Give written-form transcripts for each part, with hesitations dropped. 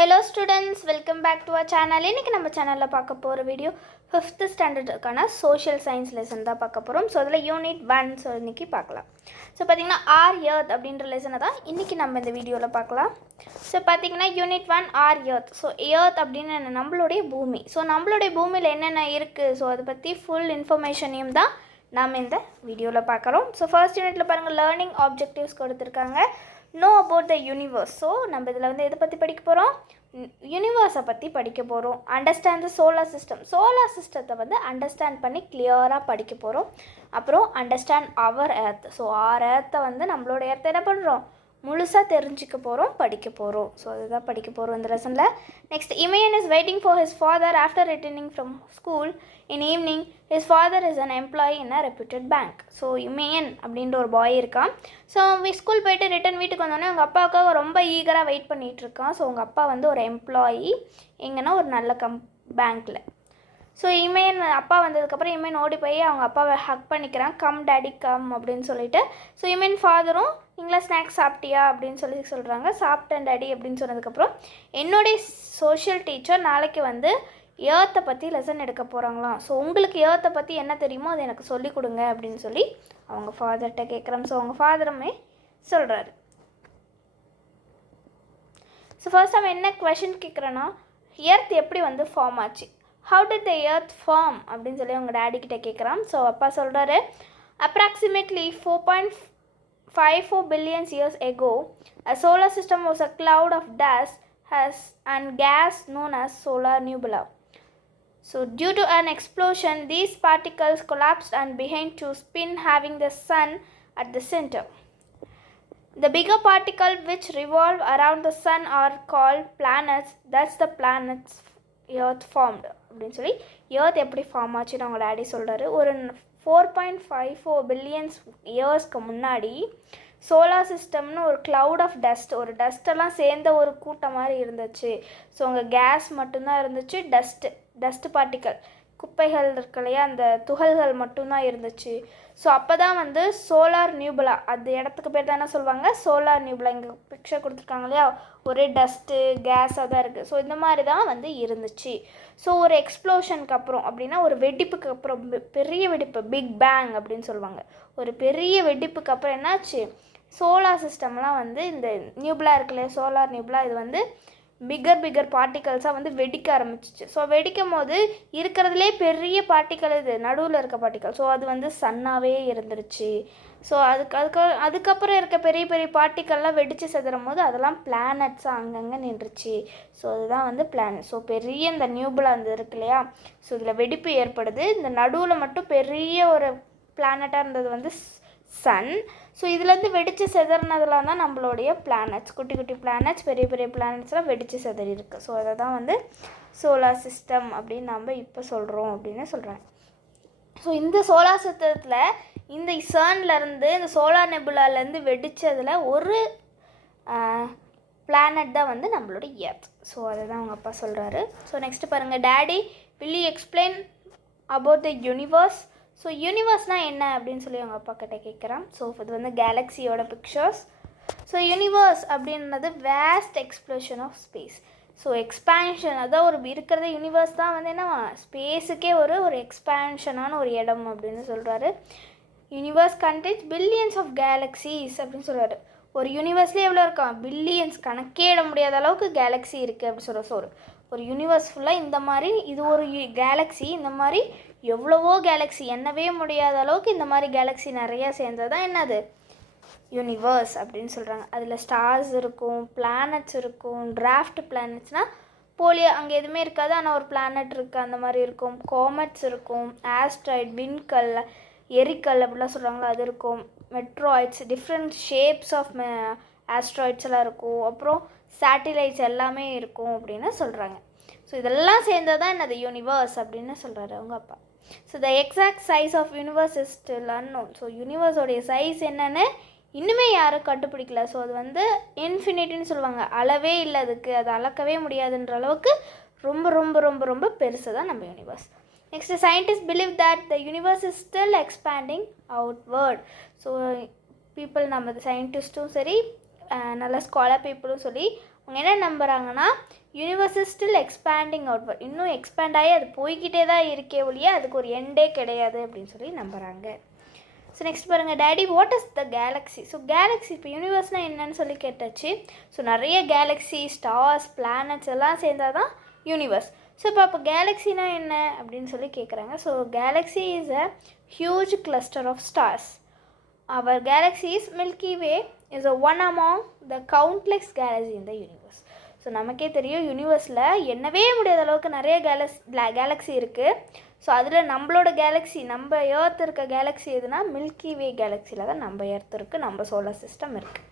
Hello students, welcome back to our channel. இன்னைக்கு நம்ம சேனல்ல பார்க்க போற வீடியோ 5th ஸ்டாண்டர்டுக்கான சோஷியல் சயின்ஸ் லெசன் தான் பார்க்க போறோம். சோ அதுல யூனிட் 1 சோ இன்னைக்கு பார்க்கலாம். சோ பாத்தீங்கன்னா ஆர் எர்த் அப்படிங்கற லெசனை தான் இன்னைக்கு நம்ம இந்த வீடியோல பார்க்கலாம். சோ பாத்தீங்கன்னா unit 1 or Earth. So Earth அப்படினா நம்மளுடைய பூமி. சோ நம்மளுடைய பூமியில என்னென்ன இருக்கு சோ அத பத்தி ஃபுல் இன்ஃபர்மேஷனையும் தான் நாம இந்த வீடியோல பார்க்கறோம். சோ ஃபர்ஸ்ட் யூனிட்ல பாருங்க லேர்னிங் ஆப்ஜெக்டிவ்ஸ் கொடுத்திருக்காங்க. know about the universe. So நம்ம இதல வந்து எதை பத்தி படிக்க போறோம்? யூனிவர்ஸை பத்தி படிக்க போறோம். Understand the solar system. Solar சிஸ்டத்தை வந்து அண்டர்ஸ்டாண்ட் பண்ணி கிளியரா படிக்க போறோம். அப்புறம் அண்டர்ஸ்டாண்ட் அவர் எர்த். ஸோ ஆர் எர்த்தை வந்து நம்மளோட எர்த்தை என்ன பண்றோம்? முழுசா தெரிஞ்சுக்க போறோம், படிக்க போறோம். ஸோ அதுதான் படிக்க போறோம் இந்த லெசன்ல. Next Imayan is waiting for his father after returning from school in evening. His father is an employee in a reputed bank. So Imayan அப்படின்ற ஒரு பாய் இருக்கான். ஸோ அவன் ஸ்கூல் போயிட்டு ரிட்டன் வீட்டுக்கு வந்தோடனே அவங்க அப்பாவுக்காக ரொம்ப ஈகராக வெயிட் பண்ணிட்டு இருக்கான். ஸோ அவங்க அப்பா வந்து ஒரு எம்ப்ளாயி எங்கன்னா ஒரு நல்ல பேங்க்கில். ஸோ இமயன் அப்பா வந்ததுக்கப்புறம் இமயன் ஓடி போய் அவங்க அப்பாவை ஹக் பண்ணிக்கிறான். கம் டேடி கம் அப்படின்னு சொல்லிட்டு. ஸோ இமயன் ஃபாதரும் நீங்களா ஸ்நாக்ஸ் சாப்பிட்டியா அப்படின்னு சொல்கிறாங்க. சாப்பிட்டேன் டேடி அப்படின்னு சொன்னதுக்கப்புறம் என்னுடைய சோஷியல் டீச்சர் நாளைக்கு வந்து ஏர்த்தை பற்றி லெசன் எடுக்க போகிறாங்களாம். ஸோ உங்களுக்கு ஏர்த்தை பற்றி என்ன தெரியுமோ அதை எனக்கு சொல்லிக் கொடுங்க அப்படின்னு சொல்லி அவங்க ஃபாதர்கிட்ட கேட்குறாங்க. ஸோ அவங்க ஃபாதருமே சொல்கிறாரு. ஸோ ஃபர்ஸ்ட் அவன் என்ன கொஷின் கேட்குறேன்னா எர்த் எப்படி வந்து ஃபார்ம் ஆச்சு? How did the earth form அப்படின்னு சொல்லி அவங்க டேடி கிட்ட கேட்குறான். ஸோ அப்பா சொல்கிறாரு approximately 4.54 billion years ago a solar system was a cloud of dust and gas known as solar nebula. So due to an explosion these particles collapsed and began to spin having the sun at the center. The bigger particles which revolve around the sun are called planets. That's the planets earth formed அப்படின்னு சொல்லி earth எப்படி form ஆச்சுன்னு அவங்க daddy சொல்கிறாரு. ஒரு 4.54 billions இயர்ஸ்க்கு முன்னாடி solar சிஸ்டம்னு ஒரு க்ளவுட் ஆஃப் டஸ்ட், ஒரு டஸ்ட்டெல்லாம் சேர்ந்த ஒரு கூட்டம் மாதிரி இருந்துச்சு. ஸோ அங்கே கேஸ் மட்டும்தான் இருந்துச்சு, டஸ்ட்டு பார்ட்டிக்கல் குப்பைகள் இருக்கு இல்லையா, அந்த துகள்கள் மட்டும்தான் இருந்துச்சு. ஸோ அப்போ தான் வந்து சோலார் நியூபுலா, அந்த இடத்துக்கு பேர் தான் என்ன சொல்லுவாங்க, சோலார் நியூபுலா. இங்கே பிக்சர் கொடுத்துருக்காங்க இல்லையா, ஒரே டஸ்ட்டு கேஸாக தான் இருக்குது. ஸோ இந்த மாதிரி தான் வந்து இருந்துச்சு. ஸோ ஒரு எக்ஸ்ப்ளோஷனுக்கு அப்புறம் அப்படின்னா ஒரு வெடிப்புக்கு அப்புறம், பெரிய வெடிப்பு, பிக் பேங் அப்படின்னு சொல்லுவாங்க. ஒரு பெரிய வெடிப்புக்கு அப்புறம் என்னாச்சு, சோலார் சிஸ்டம்லாம் வந்து இந்த நியூபுலா இருக்கு இல்லையா, சோலார் நியூபுலா, இது வந்து பிகர் பார்ட்டிகல்ஸாக வந்து வெடிக்க ஆரம்பிச்சிச்சு. ஸோ வெடிக்கும் போது இருக்கிறதுலே பெரிய பார்ட்டிக்கல் இது நடுவில் இருக்க பார்ட்டிக்கல். ஸோ அது வந்து சன்னாகவே இருந்துருச்சு. ஸோ அதுக்கப்புறம் இருக்க பெரிய பார்ட்டிக்கல்லாம் வெடித்து செதுறும் போது அதெல்லாம் பிளானட்ஸாக அங்கங்கே நின்றுச்சு. ஸோ அதுதான் வந்து பிளானட். ஸோ பெரிய இந்த நியூபுலா அந்த இருக்கு இல்லையா, ஸோ இதில் வெடிப்பு ஏற்படுது. இந்த நடுவில் மட்டும் பெரிய ஒரு பிளானட்டாக இருந்தது வந்து சன். ஸோ இதுலேருந்து வெடித்து செதறினதுலாம் தான் நம்மளுடைய பிளானட்ஸ், குட்டி பிளானட்ஸ், பெரிய பிளானட்ஸ்லாம் வெடித்து செதறி இருக்குது. ஸோ அதை தான் வந்து சோலார் சிஸ்டம் அப்படின்னு நம்ம இப்போ சொல்கிறோம் அப்படின்னு சொல்கிறாங்க. ஸோ இந்த சோலார் சிஸ்டத்தில் இந்த சன்லேருந்து இந்த சோலார் நெபுலாலேருந்து வெடித்ததில் ஒரு பிளானட் தான் வந்து நம்மளுடைய எர்த். ஸோ அதை தான் அவங்க அப்பா சொல்கிறாரு. ஸோ நெக்ஸ்ட்டு பாருங்கள், daddy will you explain about the universe. So யூனிவர்ஸ்னால் என்ன அப்படின்னு சொல்லி அவங்க அப்பா கிட்ட கேட்குறான். ஸோ இது வந்து கேலக்ஸியோட பிக்சர்ஸ். ஸோ யூனிவர்ஸ் அப்படின்றது vast explosion of space. So expansion, அதான் ஒரு இருக்கிறத யூனிவர்ஸ் தான் வந்து என்ன ஸ்பேஸுக்கே ஒரு எக்ஸ்பேன்ஷனான ஒரு இடம் அப்படின்னு சொல்கிறாரு. Universe contains billions of galaxies அப்படின்னு சொல்கிறாரு. ஒரு யூனிவர்ஸ்லேயே எவ்வளோ இருக்கான், பில்லியன்ஸ், கணக்கே இட முடியாத அளவுக்கு கேலக்ஸி இருக்குது அப்படின்னு சொல்கிற. ஸோ ஒரு யூனிவர்ஸ் ஃபுல்லாக இந்த மாதிரி இது ஒரு கேலக்ஸி, இந்த மாதிரி எவ்வளவோ கேலக்ஸி, எண்ணவே முடியாத அளவுக்கு இந்த மாதிரி கேலக்ஸி நிறையா சேர்ந்தது தான் என்னது யூனிவர்ஸ் அப்படின்னு சொல்கிறாங்க. அதில் ஸ்டார்ஸ் இருக்கும், பிளானட்ஸ் இருக்கும், டிராஃப்ட் பிளானட்ஸ்னால் போலியோ அங்கே எதுவுமே இருக்காது, ஆனால் ஒரு பிளானட் இருக்குது அந்த மாதிரி இருக்கும். கோமெட்ஸ் இருக்கும், ஆஸ்ட்ராய்ட், விண்கல், எரிக்கல் அப்படிலாம் சொல்கிறாங்களோ அது இருக்கும். மெட்ராய்ட்ஸ், டிஃப்ரெண்ட் ஷேப்ஸ் ஆஃப் ஆஸ்ட்ராய்ட்ஸ் எல்லாம் இருக்கும். அப்புறம் சேட்டிலைட்ஸ் எல்லாமே இருக்கும் அப்படின்னு சொல்கிறாங்க. ஸோ இதெல்லாம் சேர்ந்தது தான் என்னது யூனிவர்ஸ் அப்படின்னு சொல்கிறாரு அவங்க அப்பா. So the exact size of universe is still unknown. So யூனிவர்ஸோடைய சைஸ் என்னன்னு இன்னுமே யாரும் கண்டுபிடிக்கல. ஸோ அது வந்து இன்ஃபினிட்டின்னு சொல்லுவாங்க, அளவே இல்லை அதுக்கு, அது அளக்கவே முடியாதுன்ற அளவுக்கு ரொம்ப ரொம்ப ரொம்ப ரொம்ப பெருசு தான் நம்ம universe. Next scientist believe that the universe is still expanding outward. So people, நம்ம சயின்டிஸ்ட்டும் சரி நல்ல ஸ்காலர் பீப்புளும் சொல்லி அவங்க என்ன நம்புகிறாங்கன்னா universe is still expanding outward, இன்னும் எக்ஸ்பேண்ட் ஆகி அது போய்கிட்டே தான் இருக்கே ஒழிய அதுக்கு ஒரு எண்டே கிடையாது அப்படின்னு சொல்லி நம்புகிறாங்க. ஸோ நெக்ஸ்ட் பாருங்கள், daddy what is the Galaxy? So Galaxy இப்போ யூனிவர்ஸ்னால் என்னன்னு சொல்லி கேட்டாச்சு. ஸோ நிறைய கேலக்ஸி, ஸ்டார்ஸ், பிளானட்ஸ் எல்லாம் சேர்ந்தால் தான் யூனிவர்ஸ். ஸோ அப்போ கேலக்ஸினா என்ன அப்படின்னு சொல்லி கேட்குறாங்க. So galaxy is a huge cluster of stars. Our galaxy is milky way is a one among the countless galaxy in the universe. So நமக்கே தெரியும் யூனிவர்ஸில் எண்ணவே முடியாத அளவுக்கு நிறைய கேலக்ஸி இருக்குது. ஸோ அதில் நம்மளோட கேலக்ஸி, நம்ம எர்த் இருக்க கேலக்ஸி எதுனா மில்கி வே கேலக்ஸியில் தான் நம்ம எர்த் இருக்குது, நம்ம சோலார் சிஸ்டம் இருக்குது.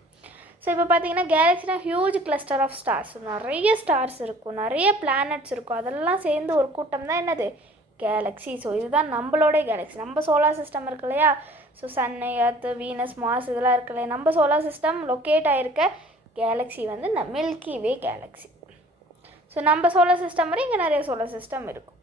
ஸோ இப்போ பார்த்தீங்கன்னா கேலக்ஸினா ஹியூஜ் கிளஸ்டர் ஆஃப் ஸ்டார்ஸ், நிறைய ஸ்டார்ஸ் இருக்கும், நிறைய பிளானட்ஸ் இருக்கும், அதெல்லாம் சேர்ந்து ஒரு கூட்டம் தான் என்னது கேலக்ஸி. ஸோ இதுதான் நம்மளோட கேலக்ஸி. நம்ம சோலார் சிஸ்டம் இருக்கு இல்லையா, ஸோ சன்னு, எர்த்து, வீனஸ், மார்ஸ் இதெல்லாம் இருக்கு இல்லையா, நம்ம சோலார் சிஸ்டம் லொக்கேட் ஆகிருக்க கேலக்ஸி வந்து மில்கி வே கேலக்ஸி. ஸோ நம்ம சோலார் சிஸ்டம் மாதிரி இங்கே நிறைய சோலார் சிஸ்டம் இருக்கும்.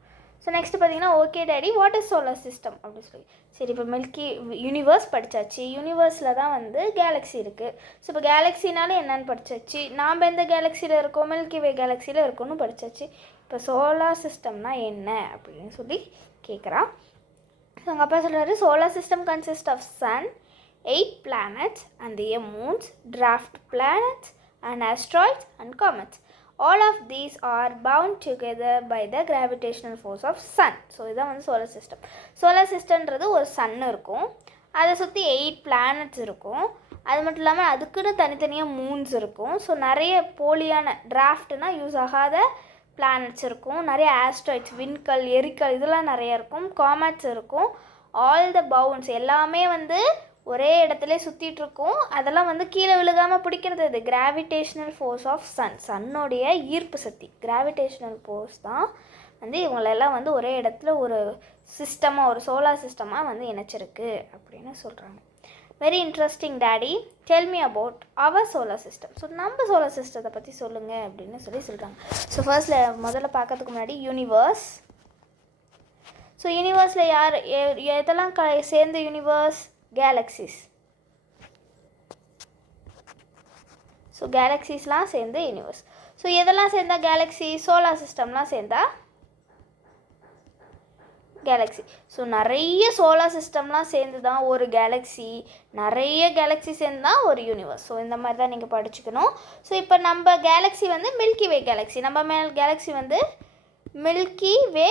ஸோ நெக்ஸ்ட் பார்த்தீங்கன்னா okay daddy what is solar system அப்படின்னு சொல்லி. சரி, இப்போ மில்கி யூனிவர்ஸ் படித்தாச்சு, யூனிவர்ஸில் தான் வந்து கேலக்ஸி இருக்குது. ஸோ இப்போ கேலக்ஸினாலும் என்னென்னு படித்தாச்சு, நாம் எந்த கேலக்ஸியில் இருக்கோம், மில்கி வே கேலக்ஸியில் இருக்கோன்னு படித்தாச்சு. இப்போ சோலார் சிஸ்டம்னா என்ன அப்படின்னு சொல்லி கேட்குறான். ஸோ எங்கள் அப்பா சொல்கிறாரு, solar system consist of sun, 8 planets and their moons, dwarf planets and asteroids and comets. All of these are bound together by the gravitational force of sun. So இதுதான் வந்து சோலார் சிஸ்டம். சோலார் சிஸ்டம்ன்றது ஒரு Sun இருக்கும், அதை சுற்றி 8 planets இருக்கும், அது மட்டும் இல்லாமல் அதுக்குன்னு தனித்தனியாக மூன்ஸ் இருக்கும். ஸோ நிறைய போலியான டிராஃப்ட்னா யூஸ் ஆகாத பிளானட்ஸ் இருக்கும், நிறைய ஆஸ்ட்ராய்ட்ஸ், விண்கல், எரிக்கல் இதெல்லாம் நிறைய இருக்கும், காமெட்ஸ் இருக்கும். ஆல் த பவுண்ட்ஸ் எல்லாமே வந்து ஒரே இடத்துல சுற்றிட்டுருக்கும், அதெல்லாம் வந்து கீழே விழுகாமல் பிடிக்கிறது இது கிராவிடேஷ்னல் ஃபோர்ஸ் ஆஃப் சன். சன்னோடைய ஈர்ப்பு சக்தி கிராவிடேஷ்னல் ஃபோர்ஸ் தான் வந்து இவங்களெல்லாம் வந்து ஒரே இடத்துல ஒரு சிஸ்டமாக, ஒரு சோலார் சிஸ்டமாக வந்து இணைச்சிருக்கு அப்படின்னு சொல்கிறாங்க. Very interesting daddy, tell me about our solar system. So நம்ம சோலார் சிஸ்டத்தை பற்றி சொல்லுங்கள் அப்படின்னு சொல்லியிருக்காங்க. ஸோ ஃபர்ஸ்ட்டில் முதல்ல பார்க்கறதுக்கு முன்னாடி யூனிவர்ஸ். ஸோ யூனிவர்ஸில் யார் எதெல்லாம் சேர்ந்த யூனிவர்ஸ்? கேலக்ஸிஸ். ஸோ கேலக்ஸிஸ்லாம் சேர்ந்து யூனிவர்ஸ். ஸோ எதெல்லாம் சேர்ந்தா கேலக்ஸி? சோலார் சிஸ்டம்லாம் சேர்ந்தா கேலக்ஸி. ஸோ நிறைய சோலார் சிஸ்டம்லாம் சேர்ந்து தான் ஒரு கேலக்ஸி, நிறைய கேலக்ஸி சேர்ந்து தான் ஒரு யூனிவர்ஸ். ஸோ இந்த மாதிரி தான் நீங்கள் படிச்சுக்கணும். ஸோ இப்போ நம்ம கேலக்ஸி வந்து மில்கி வே கேலக்ஸி, நம்ம கேலக்ஸி வந்து மில்கி வே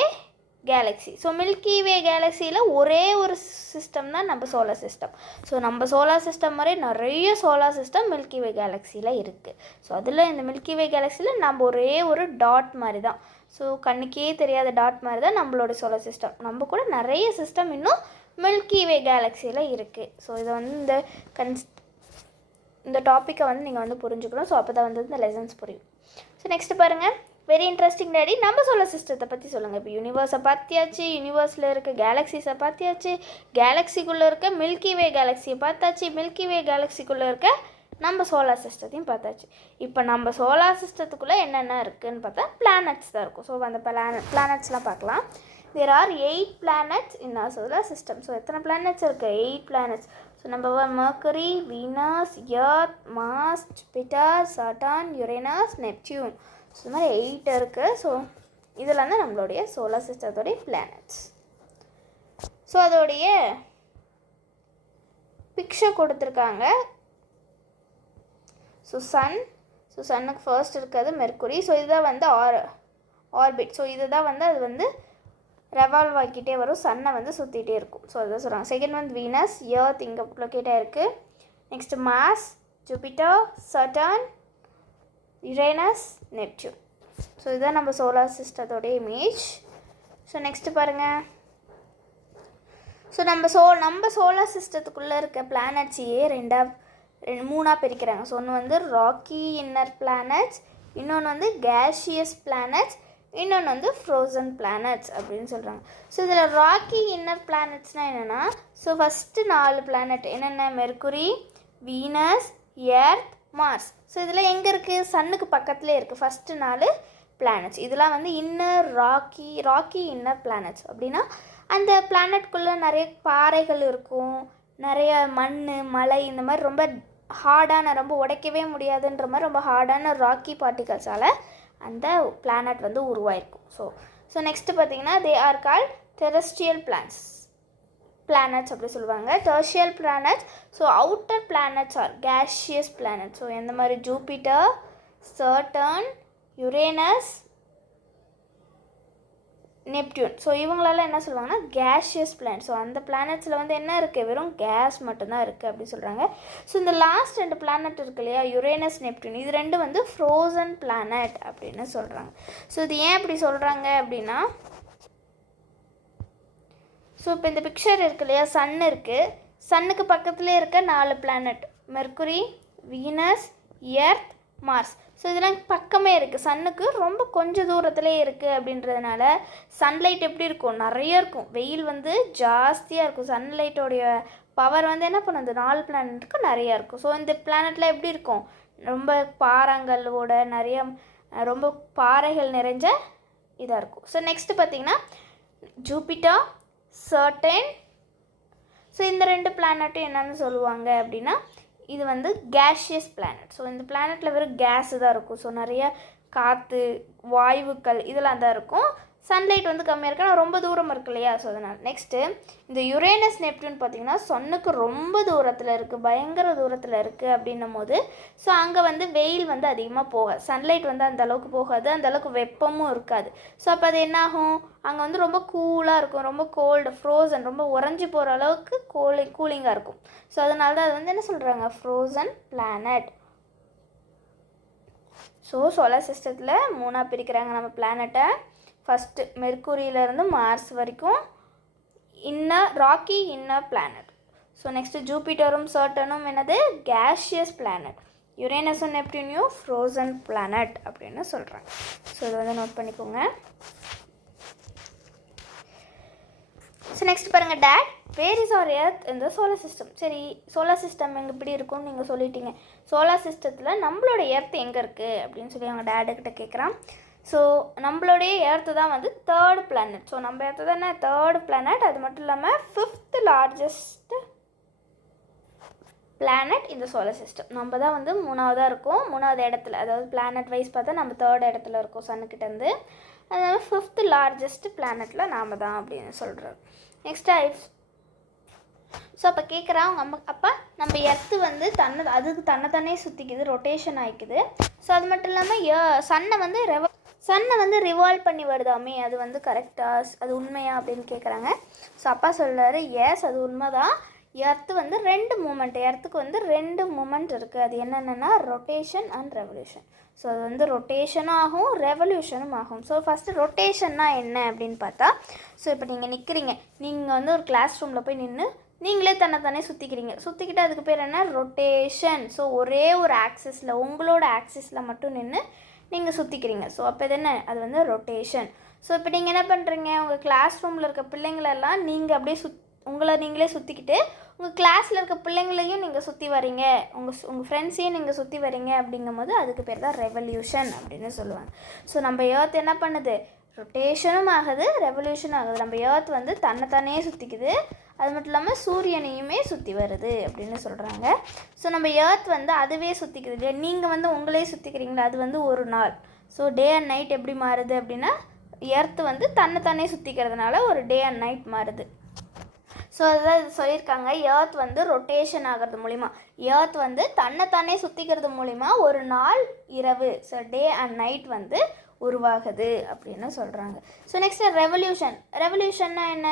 கேலக்ஸி. ஸோ மில்கி வே கேலக்ஸியில் ஒரே ஒரு சிஸ்டம் தான் நம்ம சோலார் சிஸ்டம். ஸோ நம்ம சோலார் சிஸ்டம் மாதிரி நிறைய சோலார் சிஸ்டம் மில்கி வே கேலக்ஸியில் இருக்குது. ஸோ அதில் இந்த மில்கி வே கேலக்ஸியில் நம்ம ஒரே ஒரு டாட் மாதிரி தான், ஸோ கண்ணுக்கே தெரியாத டாட் மாதிரி தான் நம்மளோட சோலார் சிஸ்டம். நம்ம கூட நிறைய சிஸ்டம் இன்னும் மில்கி வே கேலக்ஸியில் இருக்குது. ஸோ இதை வந்து இந்த டாப்பிக்கை வந்து நீங்கள் வந்து புரிஞ்சுக்கணும். ஸோ அப்போ தான் வந்து இந்த லெசன்ஸ் புரியும். ஸோ நெக்ஸ்ட்டு பாருங்கள், வெரி இன்ட்ரெஸ்டிங் டேடி, நம்ம சோலார் சிஸ்டத்தை பற்றி சொல்லுங்கள். இப்போ யூனிவர்ஸை பார்த்தியாச்சு, யூனிவர்ஸில் இருக்க கேலக்ஸிஸை பார்த்தியாச்சு, கேலக்ஸிக்குள்ளே இருக்க மில்கி வே கேலக்ஸியை பார்த்தாச்சு, மில்கி வே கேலக்ஸிக்குள்ளே இருக்க நம்ம சோலார் சிஸ்டத்தையும் பார்த்தாச்சு. இப்போ நம்ம சோலார் சிஸ்டத்துக்குள்ளே என்னென்ன இருக்குதுன்னு பார்த்தா பிளானட்ஸ் தான் இருக்கும். ஸோ அந்த பிளானட்ஸ்லாம் பார்க்கலாம். There are 8 planets in our solar system. So எத்தனை பிளானட்ஸ் இருக்குது? 8 planets. ஸோ நம்ம Mercury, Venus, Earth, Mars, Jupiter, Saturn, Uranus, Neptune. So இந்த மாதிரி 8 இருக்குது. ஸோ இதெல்லாம் தான் நம்மளுடைய சோலார் சிஸ்டத்தோடைய பிளானட்ஸ். ஸோ அதோடைய பிக்சர் கொடுத்துருக்காங்க. ஸோ சன்னுக்கு ஃபர்ஸ்ட் இருக்கிறது மெர்க்குரி. ஸோ இதுதான் வந்து ஆர்பிட். ஸோ இதுதான் வந்து அது வந்து ரெவால்வ் ஆகிக்கிட்டே வரும், சன்னை வந்து சுற்றிகிட்டே இருக்கும். ஸோ அதுதான் சொல்கிறாங்க. செகண்ட் வந்து வீனஸ், எர்த் இங்கே லொக்கேட் ஆகிருக்கு. Next Mars, Jupiter, Saturn, Uranus, Neptune. So இதுதான் நம்ம சோலார் சிஸ்டத்தோடைய இமேஜ். ஸோ நெக்ஸ்ட்டு பாருங்கள். ஸோ நம்ம சோலார் சிஸ்டத்துக்குள்ளே இருக்க பிளானட்ஸையே மூணாக பிரிக்கிறாங்க. ஸோ ஒன்று வந்து ராக்கி இன்னர் பிளானட்ஸ், இன்னொன்று வந்து கேஷியஸ் பிளானட்ஸ், இன்னொன்று வந்து ஃப்ரோசன் பிளானட்ஸ் அப்படின்னு சொல்கிறாங்க. ஸோ இதில் ராக்கி இன்னர் பிளானட்ஸ்னால் என்னென்னா, ஸோ ஃபஸ்ட்டு 4 பிளானட் என்னென்ன? Mercury, Venus, Earth, Mars. So இதெல்லாம் எங்கே இருக்குது? சன்னுக்கு பக்கத்துலேயே இருக்குது ஃபஸ்ட்டு 4 பிளானட்ஸ். இதெல்லாம் வந்து இன்னர் ராக்கி இன்னர் பிளானட்ஸ். அப்படின்னா அந்த பிளானட்குள்ளே நிறைய பாறைகள் இருக்கும், நிறைய மண், மலை இந்த மாதிரி ரொம்ப ஹார்டான ரொம்ப உடைக்கவே முடியாதுன்ற மாதிரி ரொம்ப ஹார்டான ராக்கி பார்ட்டிகல்ஸால் அந்த பிளானட் வந்து உருவாயிருக்கும். ஸோ நெக்ஸ்ட்டு பார்த்திங்கன்னா they are called terrestrial planets அப்படி சொல்லுவாங்க. terrestrial planets, so outer planets are gaseous planets. So எந்த மாதிரி Jupiter, certain, Uranus, Neptune. So இவங்களெல்லாம் என்ன சொல்லுவாங்கன்னா gaseous planets. ஸோ அந்த பிளானட்ஸில் வந்து என்ன இருக்குது, வெறும் கேஸ் மட்டும்தான் இருக்குது அப்படி சொல்கிறாங்க. ஸோ இந்த லாஸ்ட் 2 பிளானட் இருக்கு இல்லையா, யுரேனஸ், நெப்டியூன், இது 2 வந்து ஃப்ரோசன் பிளானட் அப்படின்னு சொல்கிறாங்க. ஸோ இது ஏன் அப்படி சொல்கிறாங்க அப்படின்னா, ஸோ இப்போ இந்த பிக்சர் இருக்கு இல்லையா, சன் இருக்குது, சன்னுக்கு பக்கத்துலேயே இருக்க 4 planet, Mercury, Venus, Earth, Mars. So இதெல்லாம் பக்கமே இருக்குது, சன்னுக்கு ரொம்ப கொஞ்சம் தூரத்துலேயே இருக்குது அப்படின்றதுனால சன்லைட் எப்படி இருக்கும், நிறைய இருக்கும், வெயில் வந்து ஜாஸ்தியாக இருக்கும், சன்லைட்டோடைய பவர் வந்து என்ன பண்ணுது 4 பிளானட்டுக்கு நிறையா இருக்கும். ஸோ இந்த பிளானட்டில் எப்படி இருக்கும், ரொம்ப பாறாங்கல்லோட நிறைய ரொம்ப பாறைகள் நிறைஞ்ச இதாக இருக்கும். ஸோ நெக்ஸ்ட்டு பார்த்திங்கன்னா ஜூபிட்டர், சர்டன். ஸோ இந்த 2 பிளானட்டும் என்னென்னு சொல்லுவாங்க அப்படின்னா, இது வந்து கேஷியஸ் பிளானட். ஸோ இந்த பிளானட்டில் வெறும் கேஸு தான் இருக்கும். ஸோ நிறைய காற்று, வாயுக்கள் இதெல்லாம் தான் இருக்கும். சன்லைட் வந்து கம்மியாக இருக்குது, ஆனால் ரொம்ப தூரம் இருக்கு இல்லையா, ஸோ அதனால். நெக்ஸ்ட்டு இந்த யுரேனஸ், நெப்டியூன் பார்த்திங்கன்னா சன்னுக்கு ரொம்ப தூரத்தில் இருக்குது, பயங்கர தூரத்தில் இருக்குது அப்படின்னும் போது ஸோ அங்கே வந்து வெயில் வந்து அதிகமாக போகாது, சன்லைட் வந்து அந்த அளவுக்கு போகாது, அந்த அளவுக்கு வெப்பமும் இருக்காது. ஸோ அப்போ அது என்னாகும், அங்கே வந்து ரொம்ப கூலாக இருக்கும், ரொம்ப கோல்டு, ஃப்ரோசன், ரொம்ப உறைஞ்சி போகிற அளவுக்கு கூலிங்காக இருக்கும். ஸோ அதனால தான் அது வந்து என்ன சொல்கிறாங்க, ஃப்ரோசன் பிளானட். ஸோ சோலார் சிஸ்டத்தில் 3ஆக பிரிக்கிறாங்க நம்ம பிளானட்டை. ஃபஸ்ட்டு மெர்க்குரியிலேருந்து மார்ஸ் வரைக்கும் rocky inner planet. So next ஜூபிட்டரும் சர்டனும் என்னது கேஷியஸ் பிளானட், யுரேனஸும் நெப்டியூனையும் ஃப்ரோசன் பிளானட் அப்படின்னு சொல்கிறாங்க. ஸோ இதை வந்து நோட் பண்ணிக்கோங்க. ஸோ நெக்ஸ்ட் பாருங்கள், dad where is our earth இந்த சோலார் சிஸ்டம். சரி, சோலார் சிஸ்டம் எங்கே எப்படி இருக்கும்னு நீங்கள் சொல்லிட்டீங்க, சோலார் சிஸ்டத்தில் நம்மளோட எர்த் எங்கே இருக்குது அப்படின்னு சொல்லி அவங்க டேடுக்கிட்ட கேட்குறான். ஸோ நம்மளுடைய எர்த்து தான் வந்து 3rd பிளானட். ஸோ நம்ம எர்த்து தான் 3rd பிளானட், அது மட்டும் இல்லாமல் 5th லார்ஜஸ்ட் பிளானட் இந்த சோலார் சிஸ்டம். நம்ம தான் வந்து 3ஆவதாக இருக்கும், 3ஆவது இடத்துல, அதாவது பிளானட் வைஸ் பார்த்தா நம்ம 3rd இடத்துல இருக்கோம் சன்னுக்கிட்டேருந்து. அதனால 5th லார்ஜஸ்ட் பிளானட்டில் நாம் தான் அப்படின்னு சொல்கிறோம். நெக்ஸ்ட் ஸோ அப்போ கேட்குறா அவங்க அப்பா, நம்ம எர்த்து வந்து தன்னைத்தானே சுற்றிக்குது, ரொட்டேஷன் ஆகிக்குது. ஸோ அது மட்டும் இல்லாமல் சன்னை வந்து ரிவால்வ் பண்ணி வருதாமே, அது வந்து கரெக்டாக, அது உண்மையா அப்படின்னு கேட்குறாங்க. ஸோ அப்பா சொல்கிறாரு, எஸ் அது உண்மை தான். எர்த்து வந்து 2 மூமெண்ட், எர்த்துக்கு வந்து 2 மூமெண்ட் இருக்குது. அது என்னென்னா ரொட்டேஷன் அண்ட் ரெவல்யூஷன். ஸோ அது வந்து ரொட்டேஷனும் ஆகும், ரெவல்யூஷனும் ஆகும். ஸோ ஃபஸ்ட்டு ரொட்டேஷன்னா என்ன அப்படின்னு பார்த்தா, ஸோ இப்போ நீங்கள் நிற்கிறீங்க, நீங்கள் வந்து ஒரு கிளாஸ் ரூமில் போய் நின்று நீங்களே தன்னைத்தானே சுற்றிக்கிட்டு அதுக்கு பேர் என்ன, ரொட்டேஷன். ஸோ ஒரே ஒரு ஆக்சிஸில், உங்களோட ஆக்சிஸில் மட்டும் நின்று நீங்கள் சுற்றிக்கிறீங்க. ஸோ அப்போ இது என்ன, அது வந்து ரொட்டேஷன். ஸோ இப்போ நீங்கள் என்ன பண்ணுறீங்க, உங்கள் கிளாஸ் ரூமில் இருக்க பிள்ளைங்களெல்லாம் நீங்கள் அப்படியே உங்களை நீங்களே சுற்றிக்கிட்டு உங்கள் கிளாஸில் இருக்க பிள்ளைங்களையும் நீங்கள் சுற்றி வரீங்க, உங்கள் ஃப்ரெண்ட்ஸையும் நீங்கள் சுற்றி வரீங்க அப்படிங்கும் போது அதுக்கு பேர் தான் ரெவல்யூஷன் அப்படின்னு சொல்லுவாங்க. ஸோ நம்ம எர்த் என்ன பண்ணுது, ரொட்டேஷனும் ஆகுது, ரெவல்யூஷனும் ஆகுது. நம்ம எர்த் வந்து தன்னைத்தானே சுற்றிக்குது, அது மட்டும் இல்லாமல் சூரியனையுமே சுற்றி வருது அப்படின்னு சொல்கிறாங்க. ஸோ நம்ம எர்த் வந்து அதுவே சுற்றிக்குது இல்லையா, நீங்கள் வந்து உங்களே சுற்றிக்கிறீங்களா, அது வந்து ஒரு நாள். ஸோ டே அண்ட் நைட் எப்படி மாறுது அப்படின்னா, எர்த் வந்து தன்னைத்தானே சுற்றிக்கிறதுனால ஒரு டே அண்ட் நைட் மாறுது. ஸோ அதுதான் இது சொல்லியிருக்காங்க, எர்த் வந்து ரொட்டேஷன் ஆகிறது மூலிமா, எர்த் வந்து தன்னைத்தானே சுற்றிக்கிறது மூலிமா ஒரு நாள் இரவு, ஸோ டே அண்ட் நைட் வந்து உருவாகுது அப்படின்னு சொல்கிறாங்க. ஸோ நெக்ஸ்ட் ரெவல்யூஷன்னா என்ன,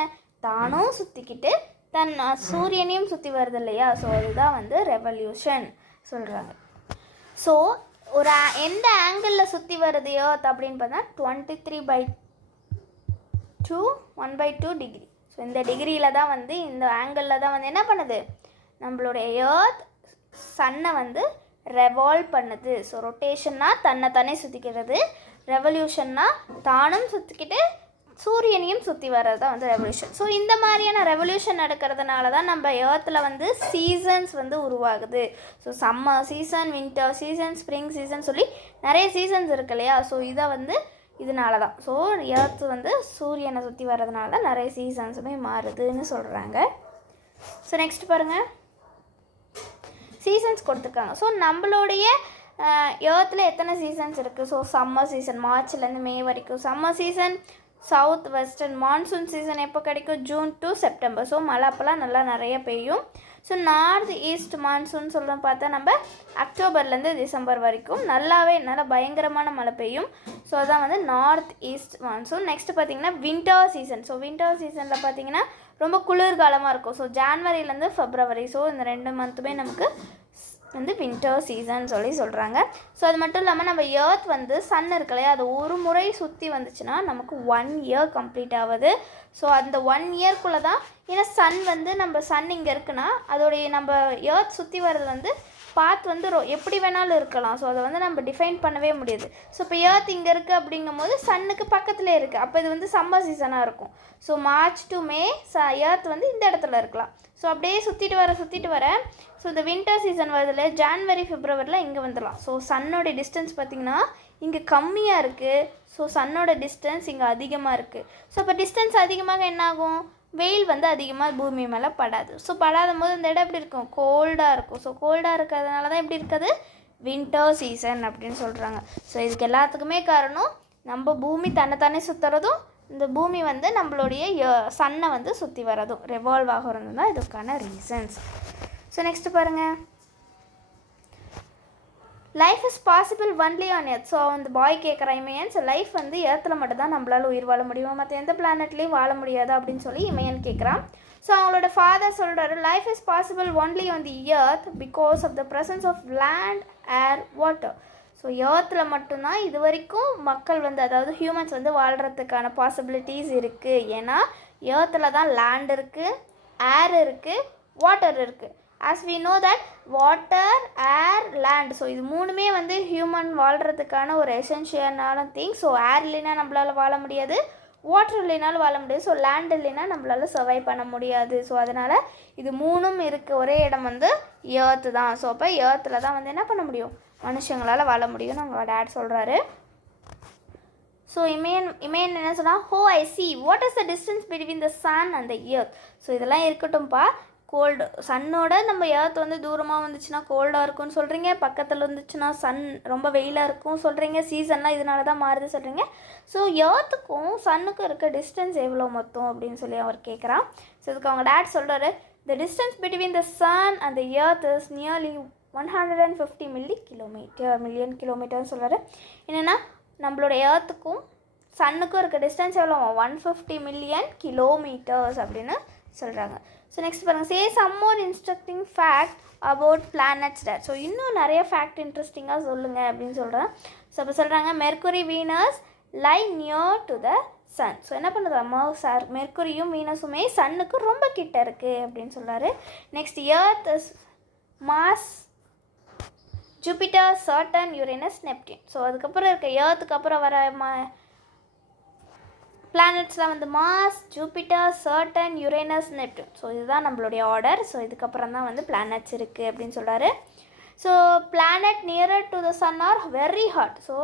தானும் சுற்றிக்கிட்டு சூரியனையும் சுற்றி வருது இல்லையா, ஸோ அதுதான் வந்து ரெவல்யூஷன் சொல்கிறாங்க. ஸோ ஒரு எந்த ஆங்கிளில் சுற்றி வருது எர்த் அப்படின்னு பார்த்தா 23/2 1/2 டிகிரி. ஸோ இந்த டிகிரியில் தான் வந்து, இந்த ஆங்கிளில் தான் வந்து என்ன பண்ணுது, நம்மளுடைய எர்த் சன்னை வந்து ரெவால்வ் பண்ணுது. ஸோ ரொட்டேஷன்னா தன்னைத்தானே சுற்றிக்கிறது, ரெவல்யூஷன்னா தானும் சுற்றிக்கிட்டு சூரியனையும் சுற்றி வர்றது தான் வந்து ரெவல்யூஷன். ஸோ இந்த மாதிரியான ரெவல்யூஷன் நடக்கிறதுனால தான் நம்ம எர்த்தில் வந்து சீசன்ஸ் வந்து உருவாகுது. So summer season, winter season, spring season சொல்லி நிறைய சீசன்ஸ் இருக்கு இல்லையா, ஸோ இதை வந்து இதனால தான். ஸோ எர்த் வந்து சூரியனை சுற்றி வர்றதுனால தான் நிறைய சீசன்ஸுமே மாறுதுன்னு சொல்கிறாங்க. ஸோ நெக்ஸ்ட் பாருங்கள், சீசன்ஸ் கொடுத்துருக்காங்க. ஸோ நம்மளுடைய எர்த்தில் எத்தனை சீசன்ஸ் இருக்குது? ஸோ சம்மர் சீசன் மார்ச்லேருந்து மே வரைக்கும் summer season. South western monsoon season எப்போ கிடைக்கும்? June to September. ஸோ மழை அப்போல்லாம் நல்லா நிறைய பெய்யும். ஸோ நார்த் ஈஸ்ட் மான்சூன் சொல்கிறோம் பார்த்தா நம்ம அக்டோபர்லேருந்து டிசம்பர் வரைக்கும் நல்லா பயங்கரமான மழை பெய்யும். ஸோ அதான் வந்து நார்த் ஈஸ்ட் மான்சூன். நெக்ஸ்ட்டு பார்த்திங்கன்னா வின்டர் சீசன். ஸோ வின்டர் சீசனில் பார்த்திங்கன்னா ரொம்ப குளிர்காலமாக இருக்கும். So ஜான்வரியிலேருந்து February. ஸோ இந்த 2 மந்த்துமே நமக்கு வந்து வின்டர் சீசன் சொல்கிறாங்க. ஸோ அது மட்டும் இல்லாமல் நம்ம எர்த் வந்து சன் இருக்கு இல்லையா, அது ஒரு முறை சுற்றி வந்துச்சுன்னா நமக்கு 1 இயர் கம்ப்ளீட் ஆகுது. ஸோ அந்த 1 இயர்க்குள்ளே தான், ஏன்னா சன் வந்து நம்ம சன் இங்கே இருக்குன்னா அதோடைய நம்ம எர்த் சுற்றி வர்றது வந்து பாத் வந்து எப்படி வேணாலும் இருக்கலாம். ஸோ அதை வந்து நம்ம டிஃபைன் பண்ணவே முடியாது. ஸோ இப்போ எர்த் இங்கே இருக்குது அப்படிங்கும் போது சன்னுக்கு பக்கத்துலேயே இருக்குது. அப்போ இது வந்து சம்மர் சீசனாக இருக்கும். So March to May earth வந்து இந்த இடத்துல இருக்கலாம். ஸோ அப்படியே சுற்றிட்டு வர ஸோ இந்த வின்டர் சீசன் வருதுல ஜான்வரி பிப்ரவரியில் இங்கே வந்துடலாம். ஸோ சன்னோட டிஸ்டன்ஸ் பார்த்திங்கன்னா இங்கே கம்மியாக இருக்குது. ஸோ சன்னோட டிஸ்டன்ஸ் இங்கே அதிகமாக இருக்குது. ஸோ இப்போ டிஸ்டன்ஸ் அதிகமாக என்னாகும்? வெயில் வந்து அதிகமாக பூமி மேலே படாது. ஸோ படாத போது இந்த இடம் எப்படி இருக்கும்? கோல்டாக இருக்கும். ஸோ கோல்டாக இருக்கிறதுனால தான் எப்படி இருக்குது? வின்டர் சீசன் அப்படின்னு சொல்கிறாங்க. ஸோ இதுக்கு எல்லாத்துக்குமே காரணம் நம்ம பூமி தன்னைத்தானே சுற்றுறதும், இந்த பூமி வந்து நம்மளுடைய சன்னை வந்து சுற்றி வரதும், ரெவால்வ் ஆகிறது தான் இதுக்கான ரீசன்ஸ். ஸோ நெக்ஸ்ட்டு பாருங்கள், life is possible only on earth. So அந்த பாய் கேட்குற இமையன், ஸோ லைஃப் வந்து எர்த்தில் மட்டும்தான் நம்மளால் உயிர் வாழ முடியும், மற்ற எந்த பிளானட்லேயும் வாழ முடியாது அப்படின்னு சொல்லி இமையன் கேட்குறான். ஸோ அவங்களோட ஃபாதர் சொல்கிறாரு, life is possible only on the earth because of the presence of land, air, water. So எர்த்தில் மட்டும்தான் இது வரைக்கும் மக்கள் வந்து, அதாவது ஹியூமன்ஸ் வந்து வாழ்கிறதுக்கான பாசிபிலிட்டிஸ் இருக்குது. ஏன்னா எர்த்தில் தான் லேண்ட் இருக்குது, ஏர் இருக்குது, வாட்டர் இருக்குது. as we know that water, air, land, so இது மூணுமே வந்து ஹியூமன் வாழ்கிறதுக்கான ஒரு எசென்ஷியலான திங். ஸோ ஏர் இல்லைன்னா நம்மளால் வாழ முடியாது, வாட்டர் இல்லைனாலும் வாழ முடியாது, ஸோ லேண்ட் இல்லைன்னா நம்மளால் சர்வை பண்ண முடியாது. ஸோ அதனால் இது மூணும் இருக்க ஒரே இடம் வந்து எர்த்து தான். ஸோ அப்போ எர்த்தில் தான் வந்து என்ன பண்ண முடியும்? மனுஷங்களால் வாழ முடியும்னு அவங்களோட டேட் சொல்கிறாரு. ஸோ இமேன் என்ன சொன்னால், oh I see what is the distance between the sun and the earth. So இதெல்லாம் இருக்கட்டும்ப்பா, கோல்டு சன்னோட நம்ம எர்த் வந்து தூரமாக வந்துச்சுன்னா கோல்டாக இருக்கும்னு சொல்கிறீங்க, பக்கத்தில் இருந்துச்சுன்னா சன் ரொம்ப வெயிலாக இருக்கும் சொல்கிறீங்க, சீசன்லாம் இதனால தான் மாறுது சொல்கிறீங்க. ஸோ எர்த்துக்கும் சன்னுக்கும் இருக்க டிஸ்டன்ஸ் எவ்வளோ மொத்தம் அப்படின்னு சொல்லி அவர் கேட்குறான். ஸோ இதுக்கு அவங்க டேட் சொல்கிறாரு, the distance between the sun and the earth is nearly 150 million கிலோமீட்டர்னு சொல்கிறாரு. என்னென்னா நம்மளோட எர்த்துக்கும் சன்னுக்கும் இருக்க டிஸ்டன்ஸ் எவ்வளோ? 150 மில்லியன் கிலோமீட்டர்ஸ் அப்படின்னு சொல்கிறாங்க. ஸோ நெக்ஸ்ட் பாருங்கள், say some more interesting fact about planets dad. So இன்னும் நிறைய ஃபேக்ட் இன்ட்ரெஸ்டிங்காக சொல்லுங்கள் அப்படின்னு சொல்கிறேன். ஸோ இப்போ சொல்கிறாங்க, Mercury, Venus lie near to the sun. So என்ன பண்ணுறது, மெர்க்குரியும் வீனஸுமே சன்னுக்கு ரொம்ப கிட்ட இருக்குது அப்படின்னு சொல்கிறாரு. Next earth, mass, Jupiter, Saturn, Uranus, Neptune. So அதுக்கப்புறம் இருக்க எர்த்துக்கு அப்புறம் வர பிளானட்ஸ்லாம் வந்து mass, Jupiter, Saturn, Uranus, Neptune. So இதுதான் நம்மளுடைய ஆர்டர். ஸோ இதுக்கப்புறம் தான் வந்து பிளானட்ஸ் இருக்குது அப்படின்னு சொல்கிறாரு. So planet nearer to the sun are very hot. So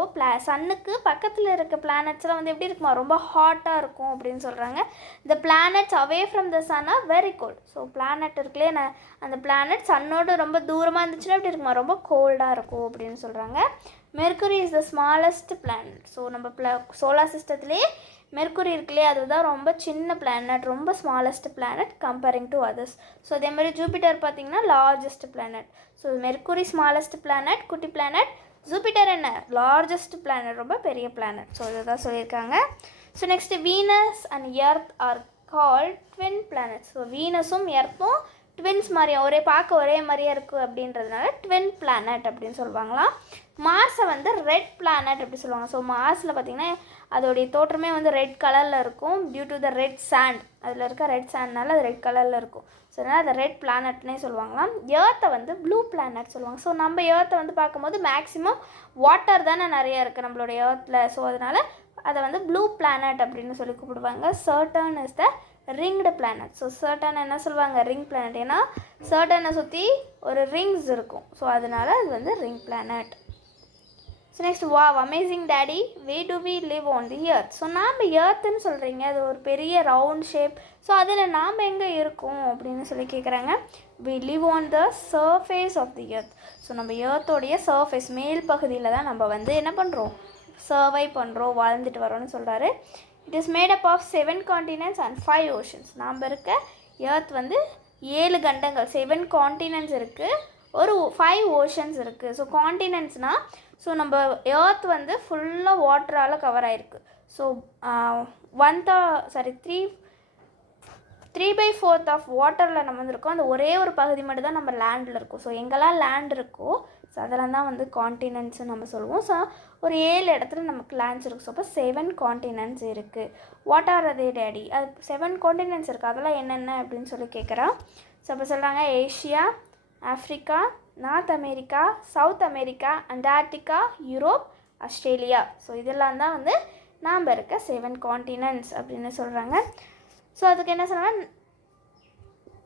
சன்னுக்கு பக்கத்தில் இருக்க பிளானட்ஸ்லாம் வந்து எப்படி இருக்குமா, ரொம்ப ஹாட்டாக இருக்கும் அப்படின்னு சொல்கிறாங்க. The planets away from the sun are very cold. So planet இருக்குல்லையே, அந்த பிளானட் சன்னோடு ரொம்ப தூரமாக இருந்துச்சுன்னா எப்படி இருக்குமா, ரொம்ப கோல்டாக இருக்கும் அப்படின்னு சொல்கிறாங்க. Mercury is the smallest planet. So நம்ம சோலார் சிஸ்டத்துலேயே மெர்க்குரி இருக்குல்லையே, அதுதான் ரொம்ப சின்ன பிளானட், ரொம்ப smallest planet comparing to others. So அதே மாதிரி ஜூபிட்டர் பார்த்திங்கன்னா largest planet. So Mercury smallest planet, குட்டி பிளானட். ஜூபிட்டர் என்ன, லார்ஜஸ்ட் பிளானட், ரொம்ப பெரிய பிளானட். ஸோ இதுதான் சொல்லியிருக்காங்க. So next Venus and Earth are called twin planets. So வீனஸும் எர்த்தும் ட்வின்ஸ் மாதிரி பார்க்க ஒரே மாதிரியே இருக்குது அப்படின்றதுனால ட்வின் பிளானட் அப்படின்னு சொல்லுவாங்களாம். மார்ஸை வந்து ரெட் பிளானட் அப்படி சொல்லுவாங்க. ஸோ மார்ஸில் பார்த்திங்கன்னா அதோடைய தோற்றமே வந்து ரெட் கலரில் இருக்கும், due to the red sand. அதில் இருக்க ரெட் சாண்ட்னால அது ரெட் கலரில் இருக்கும். ஸோ அதனால் அதை ரெட் பிளானட்னே சொல்லுவாங்களாம். எர்த்தை வந்து ப்ளூ பிளானட் சொல்லுவாங்க. ஸோ நம்ம எர்த்தை வந்து பார்க்கும்போது மேக்ஸிமம் வாட்டர் தானே நிறைய இருக்குது நம்மளோட எர்த்தில். ஸோ அதனால் அதை வந்து ப்ளூ பிளானட் அப்படின்னு சொல்லி கூப்பிடுவாங்க. Certain is the ரிங்டு planet. So certain என்ன சொல்லுவாங்க, ரிங் பிளானட். ஏன்னா சர்டனை சுற்றி ஒரு ரிங்ஸ் இருக்கும். ஸோ அதனால் அது வந்து ring planet. So next, wow amazing daddy, way to we live on the Earth. So நாம் எர்த்துன்னு சொல்கிறீங்க, அது ஒரு பெரிய ரவுண்ட் ஷேப். ஸோ அதில் நாம் எங்கே இருக்கோம் அப்படின்னு சொல்லி கேட்குறாங்க. we live on the surface of the earth. So நம்ம ஏர்த்தோடைய சர்ஃபேஸ் மேல் பகுதியில் தான் நம்ம வந்து என்ன பண்ணுறோம், சர்வை பண்ணுறோம், வாழ்ந்துட்டு வரோம்னு சொல்கிறாரு. It is made up of 7 continents and 5 oceans. நாம் இருக்க ஏர்த் வந்து 7 கண்டங்கள், 7 continents இருக்குது, ஒரு 5 oceans இருக்குது. ஸோ காண்டினென்ட்ஸ்னால் ஸோ நம்ம ஏர்த் வந்து ஃபுல்லாக வாட்டரால் கவர் ஆகிருக்கு. ஸோ 3/4 ஆஃப் வாட்டரில் நம்ம வந்து இருக்கோம். அந்த ஒரே ஒரு பகுதி மட்டும் தான் நம்ம லேண்டில் இருக்கும். ஸோ எங்கெல்லாம் லேண்ட் இருக்கோ ஸோ அதெல்லாம் தான் வந்து காண்டினென்ட்ஸ்னு நம்ம சொல்லுவோம். ஸோ ஒரு 7 இடத்துல நமக்கு லேண்ட்ஸ் இருக்குது. ஸோ அப்போ 7 continents இருக்குது. வாட் ஆர் அதே டேடி, அது 7 continents இருக்குது, அதெல்லாம் என்னென்ன அப்படின்னு சொல்லி கேட்குறான். ஸோ அப்போ சொல்கிறாங்க Asia, Africa, north America, south America, Antarctica, Europe, Australia. So இதெல்லாம் தான் வந்து நாம் இருக்க 7 continents அப்படின்னு சொல்கிறாங்க. ஸோ அதுக்கு என்ன சொல்கிறாங்க,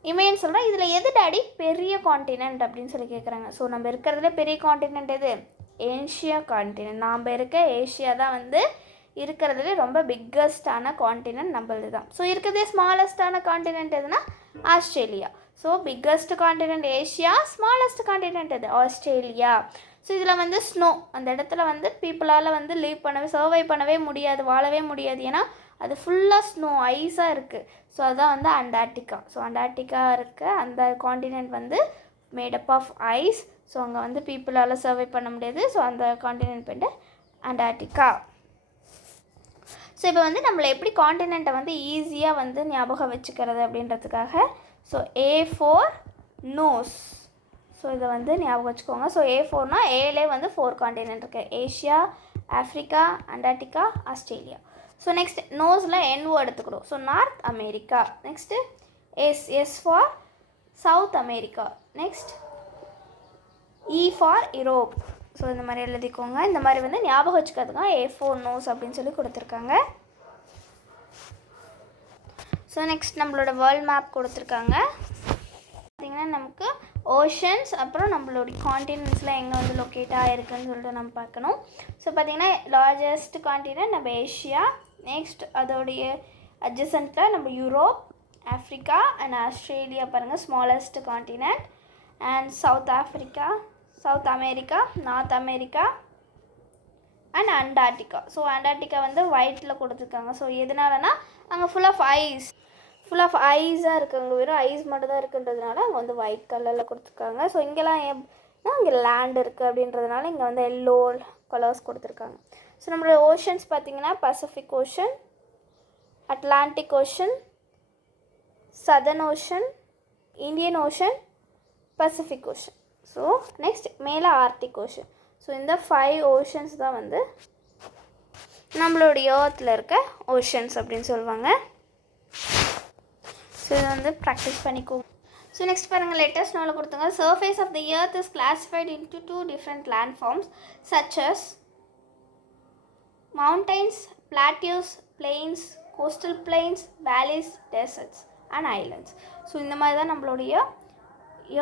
இமையன் சொல்கிறேன், இதில் எது டேடி பெரிய காண்டினென்ட் அப்படின்னு சொல்லி கேட்குறாங்க. ஸோ நம்ம இருக்கிறதுல பெரிய காண்டினென்ட் எது, ஏஷியா காண்டினென்ட். நாம் இருக்க ஏஷியா தான் வந்து இருக்கிறதுல ரொம்ப பிக்கஸ்டான காண்டினென்ட் நம்மளது தான். ஸோ இருக்கிறதே ஸ்மாலஸ்டான காண்டினென்ட் எதுனா Australia. So biggest continent Asia, smallest continent எது, ஆஸ்திரேலியா. ஸோ இதில் வந்து ஸ்னோ, அந்த இடத்துல வந்து பீப்புளால் வந்து லீவ் பண்ணவே, சர்வை பண்ணவே முடியாது, வாழவே முடியாது, ஏன்னா அது ஃபுல்லாக ஸ்னோ, ஐஸாக இருக்குது. ஸோ அதுதான் வந்து அண்டார்டிகா. ஸோ அண்டார்டிகா இருக்க அந்த காண்டினென்ட் வந்து மேடப் ஆஃப் ஐஸ். ஸோ அங்கே வந்து பீப்புளால் சர்வை பண்ண முடியாது. ஸோ அந்த காண்டினென்ட் பேர் அண்டார்டிகா. ஸோ இப்போ வந்து நம்மளை எப்படி காண்டினென்ட்டை வந்து ஈஸியாக வந்து ஞாபகம் வச்சுக்கிறது அப்படின்றதுக்காக ஸோ A4 நோஸ். ஸோ இதை வந்து ஞாபகம் வச்சுக்கோங்க. ஸோ A4னா ஏலே வந்து 4 காண்டினென்ட் இருக்குது, Asia, Africa, Antarctica, Australia. So next நோஸில் NO எடுத்துக்கிறோம். So north America. Next S for south America. Next E for Europe. So இந்த மாதிரி எழுதிக்கோங்க. இந்த மாதிரி வந்து ஞாபகம் வச்சுக்கிறதுக்காக A4 நோஸ் அப்படின்னு சொல்லி கொடுத்துருக்காங்க. ஸோ நெக்ஸ்ட் நம்மளோட வேர்ல்ட் மேப் கொடுத்துருக்காங்க. பார்த்திங்கன்னா நமக்கு ஓஷன்ஸ், அப்புறம் நம்மளுடைய காண்டினென்ட்ஸில் எங்கே வந்து லொக்கேட் ஆகிருக்குன்னு சொல்லிட்டு நம்ம பார்க்கணும். ஸோ பார்த்திங்கன்னா லார்ஜஸ்ட் காண்டினென்ட் நம்ம ஏஷியா. நெக்ஸ்ட் அதோடைய அட்ஜசன்ட்டில் நம்ம யூரோப், ஆஃப்ரிக்கா அண்ட் ஆஸ்திரேலியா பாருங்கள் smallest continent. And south America, north America and Antarctica. So Antarctica வந்து ஒயிட்டில் கொடுத்துருக்காங்க. ஸோ எதனாலனா அங்கே ஃபுல் ஆஃப் ஐஸாக இருக்குது, அங்கே வெறும் ஐஸ் மட்டும் தான் இருக்குன்றதுனால அங்கே வந்து ஒயிட் கலரில் கொடுத்துருக்காங்க. ஸோ இங்கெல்லாம் ஏன்னா இங்கே லேண்ட் இருக்குது அப்படின்றதுனால இங்கே வந்து எல்லோ கலர்ஸ் கொடுத்துருக்காங்க. ஸோ நம்மளோட ஓஷன்ஸ் பார்த்திங்கன்னா Pacific ocean, Atlantic ocean, southern ocean, Indian ocean, Pacific ocean. So next மேலே ஆர்டிக் ஓஷன். ஸோ இந்த 5 ஓஷன்ஸ் தான் வந்து நம்மளுடைய ஏர்த்தில் இருக்க ஓஷன்ஸ் அப்படின்னு சொல்லுவாங்க. ஸோ இதை வந்து ப்ராக்டிஸ் பண்ணிக்கோங்க. ஸோ நெக்ஸ்ட் பாருங்கள், லேட்டஸ்ட் நோவில் கொடுத்துங்க. Surface of the earth is classified into 2 different landforms such as mountains, plateaus, plains, coastal plains, valleys, deserts and islands. So இந்த மாதிரி தான் நம்மளுடைய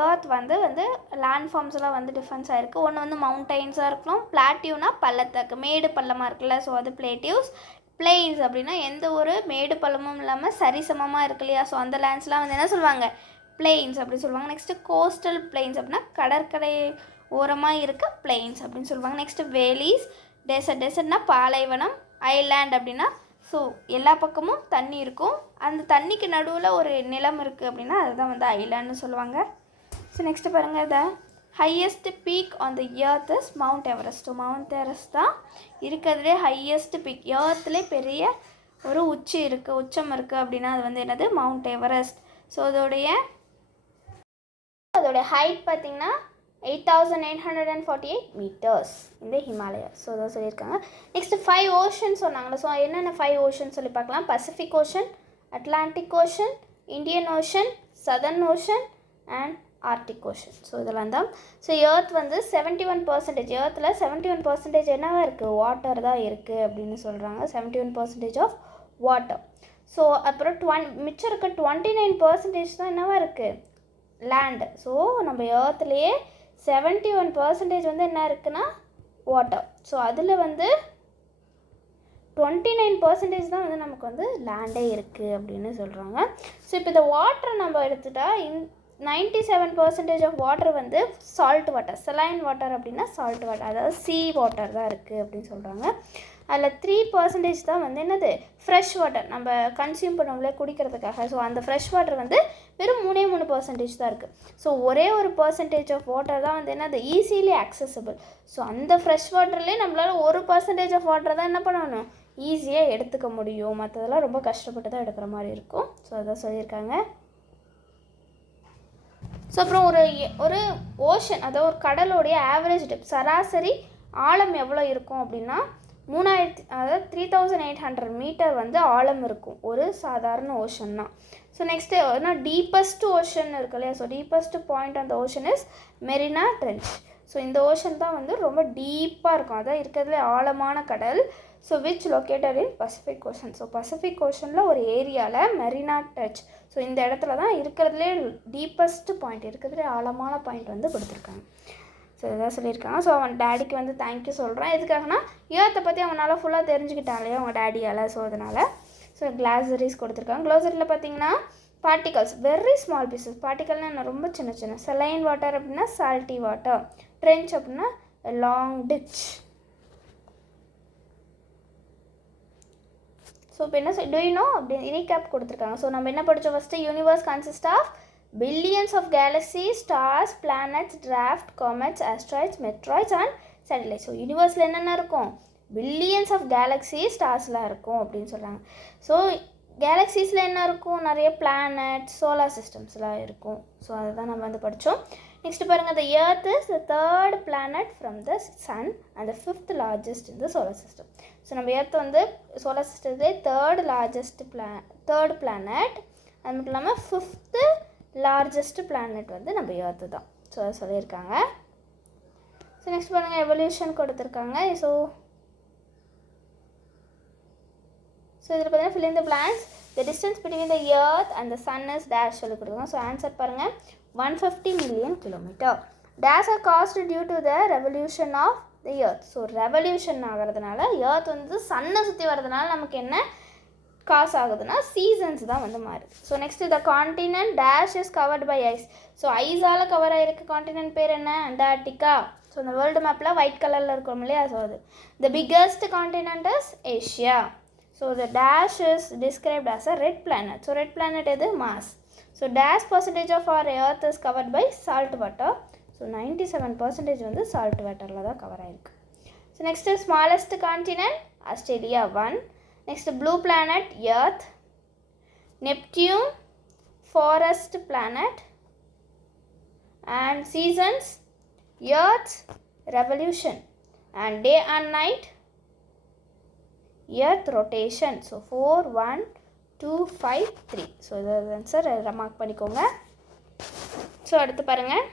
எர்த் வந்து லேண்ட்ஃபார்ம்ஸ்லாம் வந்து டிஃப்ரென்ஸ் ஆகிருக்கு. ஒன்று வந்து மவுண்டைன்ஸாக இருக்கணும், பிளாட்டியூனா பள்ளத்தாக்கு, மேடு பள்ளமாக இருக்குல்ல, ஸோ அது பிளேட்டிவ்ஸ். பிளெயின்ஸ் அப்படின்னா எந்த ஒரு மேடு பள்ளமும் இல்லாமல் சரிசமமாக இருக்கு இல்லையா, ஸோ அந்த லேண்ட்ஸ்லாம் வந்து என்ன சொல்லுவாங்க, பிளெயின்ஸ் அப்படின்னு சொல்லுவாங்க. நெக்ஸ்ட்டு கோஸ்டல் பிளெயின்ஸ் அப்படின்னா கடற்கரை ஓரமாக இருக்க பிளெயின்ஸ் அப்படின்னு சொல்லுவாங்க. நெக்ஸ்ட்டு வேலிஸ், டெசர்ட்னா பாலைவனம், ஐலாண்ட் அப்படின்னா ஸோ எல்லா பக்கமும் தண்ணி இருக்கும், அந்த தண்ணிக்கு நடுவில் ஒரு நிலம் இருக்குது அப்படின்னா அதுதான் வந்து ஐலாண்ட்னு சொல்லுவாங்க. ஸோ நெக்ஸ்ட்டு பாருங்கள், the highest peak on the earth is mount Everest. Mount Everest தான் இருக்கிறதுலே ஹையஸ்ட் பீக், எர்த்லேயே பெரிய ஒரு உச்சம் இருக்குது அப்படின்னா அது வந்து என்னது, மவுண்ட் எவரெஸ்ட். ஸோ அதோடைய ஹைட் பார்த்திங்கன்னா 8848 மீட்டர்ஸ் இந்த ஹிமாலயா. ஸோ அதான் சொல்லியிருக்காங்க. நெக்ஸ்ட்டு 5 ஓஷன் சொன்னாங்களே, ஸோ என்னென்ன 5 ஓஷன் சொல்லி பார்க்கலாம். Pacific ocean, Atlantic ocean, Indian ocean, southern ocean and Arctic ocean. So இதெல்லாம் தான். ஸோ எர்த் வந்து 71%, எர்த்தில் 71% என்னவா இருக்குது, வாட்டர் தான் இருக்குது அப்படின்னு சொல்கிறாங்க. 71% ஆஃப் வாட்டர். ஸோ அப்புறம் மிச்சம் இருக்க 29% தான் என்னவா இருக்குது, லேண்டு. ஸோ நம்ம எர்த்லேயே 71% வந்து என்ன இருக்குன்னா வாட்டர். ஸோ அதில் வந்து 29% தான் வந்து நமக்கு வந்து லேண்டே இருக்குது அப்படின்னு சொல்கிறாங்க. ஸோ இப்போ இந்த வாட்டரை நம்ம எடுத்துட்டா 97% ஆஃப் வாட்டர் வந்து சால்ட் வாட்டர், செலைன் வாட்டர் அப்படின்னா சால்ட் வாட்டர், அதாவது சீ வாட்டர் தான் இருக்குது அப்படின்னு சொல்கிறாங்க. அதில் 3% தான் வந்து என்னது ஃப்ரெஷ் வாட்டர், நம்ம கன்சியூம் பண்ணுவோம்ல குடிக்கிறதுக்காக. ஸோ அந்த ஃப்ரெஷ் வாட்டர் வந்து வெறும் 3% தான் இருக்குது. ஸோ ஒரே ஒரு பர்சன்டேஜ் ஆஃப் வாட்டர் தான் வந்து என்னது ஈஸிலி அக்சசபிள். ஸோ அந்த ஃப்ரெஷ் வாட்டர்லேயே நம்மளால் 1% ஆஃப் வாட்டர் தான் என்ன பண்ணணும் ஈஸியாக எடுத்துக்க முடியும். மற்றதெல்லாம் ரொம்ப கஷ்டப்பட்டு தான் எடுக்கிற மாதிரி இருக்கும். ஸோ அதான் சொல்லியிருக்காங்க. ஸோ அப்புறம் ஒரு ஓஷன், அதாவது ஒரு கடலோடைய ஆவரேஜ் டெப்த், சராசரி ஆழம் எவ்வளோ இருக்கும் அப்படின்னா 3800 மீட்டர் வந்து ஆழம் இருக்கும் ஒரு சாதாரண ஓஷன்னா. ஸோ நெக்ஸ்ட்டு டீப்பஸ்ட் ஓஷன் இருக்கு இல்லையா. So deepest point on the ocean is Marina trench. So இந்த ஓஷன் தான் வந்து ரொம்ப டீப்பாக இருக்கும், அதான் இருக்கிறதுலே ஆழமான கடல். So which located in Pacific ocean. So Pacific ஓஷனில் ஒரு ஏரியாவில் மெரினா ட்ரென்ச், ஸோ இந்த இடத்துல தான் இருக்கிறதுலே டீப்பஸ்ட் பாயிண்ட், இருக்கிறதுலே ஆழமான பாயிண்ட் வந்து கொடுத்துருக்காங்க. ஸோ இதான் சொல்லியிருக்காங்க. ஸோ அவன் டேடிக்கு வந்து தேங்க்யூ சொல்கிறான். எதுக்காகனா ஏர்த்தை பற்றி அவனால் ஃபுல்லாக தெரிஞ்சுக்கிட்டான் இல்லையா அவங்க டேடியால். ஸோ அதனால் ஸோ கிளாசரிஸ் கொடுத்துருக்காங்க. கிளாசரியில் பார்த்தீங்கன்னா பார்ட்டிகல்ஸ், வெரி ஸ்மால் பீசஸ். பார்ட்டிகல்னால் என்ன ரொம்ப சின்ன சின்ன. செலைன் வாட்டர் அப்படின்னா சால்ட்டி வாட்டர், ட்ரென்ச் அப்படின்னா லாங் டிச். ஸோ இப்போ என்ன டூயினோ அப்படி ரீகேப் கொடுத்துருக்காங்க. ஸோ நம்ம என்ன படித்தோம் first, universe consist of billions of galaxies, stars, planets, draft, comets, asteroids, meteoroids and satellites. So யூனிவர்ஸில் என்னென்ன இருக்கும், பில்லியன்ஸ் ஆஃப் கேலக்ஸிஸ் ஸ்டார்ஸ்லாம் இருக்கும் அப்படின்னு சொல்கிறாங்க. ஸோ கேலக்ஸிஸில் என்ன இருக்கும், நிறைய பிளானட், சோலார் சிஸ்டம்ஸ்லாம் இருக்கும். ஸோ அதுதான் நம்ம வந்து படித்தோம். நெக்ஸ்ட் பாருங்கள், the earth is the third planet from the sun and the fifth largest in the solar system. So நம்ம எர்த் வந்து சோலார் சிஸ்டத்துலேயே தேர்ட் பிளானட், அது மட்டும் இல்லாமல் ஃபிஃப்த்து லார்ஜஸ்ட் பிளானட் வந்து நம்ம எர்த்து தான். ஸோ அதை சொல்லியிருக்காங்க. ஸோ நெக்ஸ்ட் பாருங்கள், எவல்யூஷன் கொடுத்துருக்காங்க. ஸோ இதில் பார்த்தீங்கன்னா fill in the blanks, the distance between the earth and the sun is dash சொல்லி கொடுத்துருக்காங்க. ஸோ ஆன்சர் பாருங்கள், 150 million kilometer. Dash are caused due to the revolution of the earth. So revolution ஆகிறதுனால, earth வந்து சன்னை சுற்றி வர்றதுனால நமக்கு என்ன காசு ஆகுதுன்னா சீசன்ஸ் தான் வந்து மாறுது. So next the continent dash is covered by ice. So ஐஸால் கவர் ஆகிருக்கு காண்டினென்ட் பேர் என்ன, அண்டார்டிகா. ஸோ இந்த வேர்ல்டு மேப்பில் ஒயிட் கலரில் இருக்கும் இல்லையா. ஸோ அது the biggest continent is Asia. So the dash is described as a red planet. So red planet எது, Mars. So dash percentage of our Earth is covered by salt water. So 97% வந்து salt வாட்டரில் தான் cover ஆகிருக்கு. So next smallest continent Australia 1. Next, blue planet Earth, Neptune, forest planet, and seasons, Earth, revolution, and day and night, Earth rotation. So 4, 1, 2, 5, 3. So the answer mark பண்ணிக்கோங்க. So அடுத்து பாருங்கள்,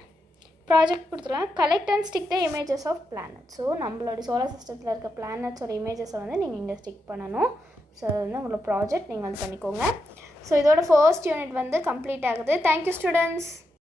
project கொடுத்துருக்காங்க, collect and stick the images of planet. So நம்மளோட solar சிஸ்டத்தில் இருக்க பிளானட்ஸோட இமேஜஸை வந்து நீங்கள் இங்கே ஸ்டிக் பண்ணணும். ஸோ அது வந்து உங்களோட ப்ராஜெக்ட் நீங்கள் வந்து பண்ணிக்கோங்க. ஸோ இதோட ஃபர்ஸ்ட் யூனிட் வந்து கம்ப்ளீட் ஆகுது. Thank you students.